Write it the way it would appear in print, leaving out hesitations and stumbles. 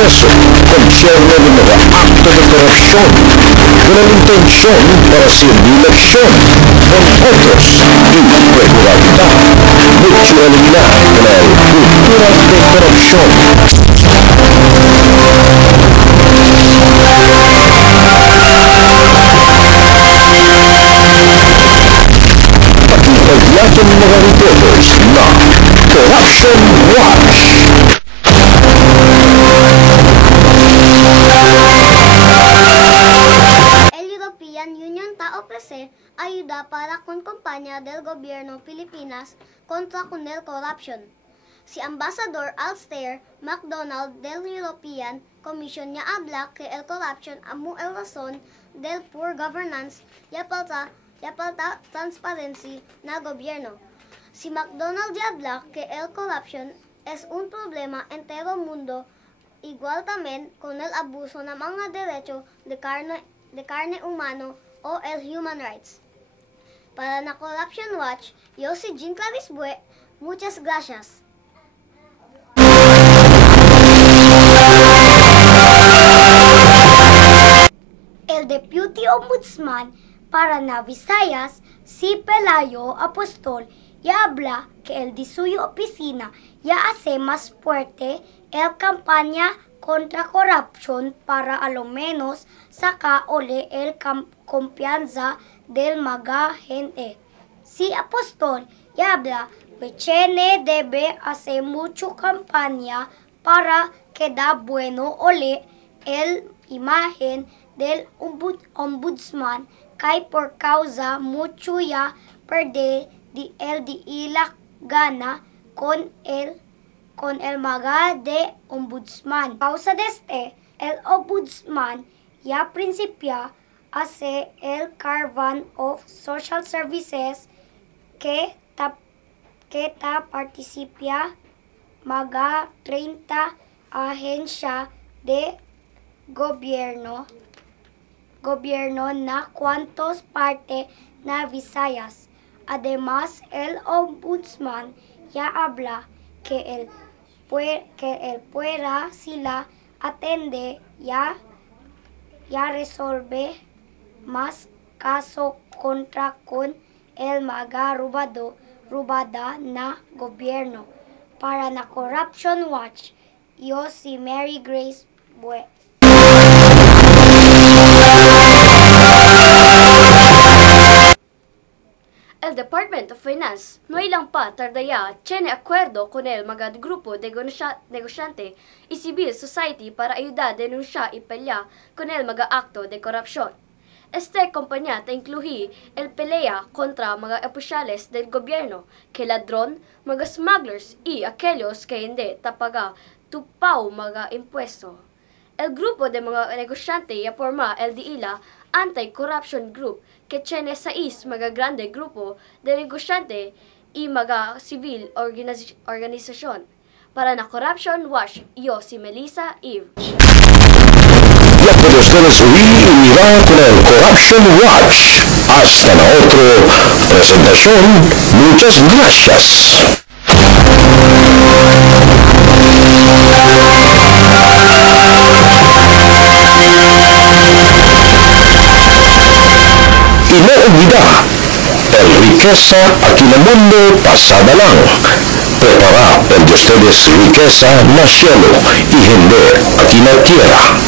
proceso concierne ng mga akto de korupsyon con la intención para servir la elección con otros irregularidad, mucho eliminar con la cultura de corrupción. Paglato ng mga reporters na Corruption Watch. Ofrece ayuda para con campaña del gobierno Pilipinas contra con el corruption. Si Ambassador Alistair MacDonald del European Commission ya habla que el corruption amo el razón del poor governance ya falta transparency na gobierno. Si MacDonald ya habla que el corruption es un problema en todo el mundo, igual también con el abuso ng mga derecho de carne humano o el human rights. Para na Corruption Watch, yo si Jean Clarice Bue, muchas gracias. El Deputy Ombudsman para na Visayas, si Pelayo Apostol, ya habla que el de su oficina ya hace más fuerte el campaña contra corruption para a lo menos saca ole el confianza del mga gente. Si Apostol ya habla que Chene debe hacer mucho campaña para que da bueno ole el imagen del ombudsman kay por causa mucho ya perde el de ila gana con el maga de ombudsman. Causa de el ombudsman ya principia hace el caravan of social services que participa maga 30 agencia de gobierno na cuantos parte na Visayas. Además, el ombudsman ya habla que él pueda sila atende ya resolve más caso contra con el mga rubada na gobierno. Para na Corruption Watch, yo si Mary Grace Bue. El Department of Finance no ilang pa tardaya tiene acuerdo con el mga grupo de negosyante y civil society para ayudar denuncia y pelea con el mga acto de corrupción. Este compañía te incluye el pelea contra mga oficiales del gobierno, que ladrón, mga smugglers y aquellos que hindi tapaga tupaw mga impuesto. El grupo de mga negosyante ya forma el DILA Anti-Corruption Group que tiene 6 mga grande grupo de negosyante y mga civil organización. Para na Corruption Watch, yo si Melissa Eve. Ya puede ustedes oír y mirar con el Corruption Watch. Hasta la otra presentación. Muchas gracias. Y no olvida, el riqueza aquí en el mundo pasada lang. Prepara el de ustedes riqueza na cielo y gente aquí en la tierra.